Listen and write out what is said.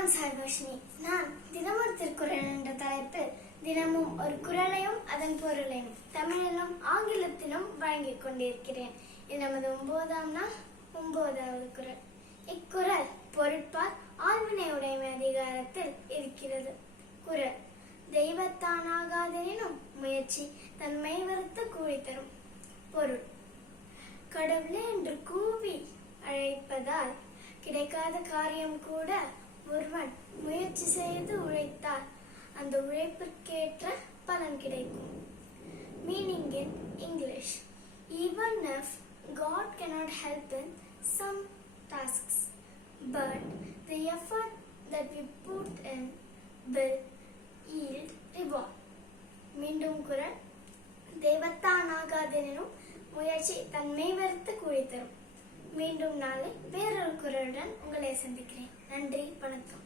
நான் சாய்பாஷினி. நான் தினமொரு திருக்குறள் என்ற தலைப்பில் தினமும் ஒரு குறளையும் அதன் பொருளையும் தமிழிலும் ஆங்கிலத்திலும் வழங்கிக் கொண்டிருக்கிறேன். இது நமது 9ஆம் நாள் 9வது குறள். இக்குறள் பொருட்பால் ஆழ்வினை உடைமை அதிகாரத்தில் இருக்கிறது. குறள்: தெய்வத்தானாகாதெனினும் முயற்சி தன்மை வருத்த கூலி தரும். பொருள்: கடவுளே என்று கூவி அழைப்பதால் கிடைக்காத காரியம் கூட ஒருவன் முயற்சி செய்து உழைத்தால் அந்த உழைப்பிற்கேற்ற பலன் கிடைக்கும். Meaning in English: even if God cannot help in some tasks, but the effort that we put in will yield reward. மீண்டும் குறள்: தெய்வத்தானாகாதெனினும் முயற்சி தன்மை வருத்த கூலி தரும். மீண்டும் நாளை வேறொரு குறளுடன் உங்களை சந்திக்கிறேன். நன்றி, வணக்கம்.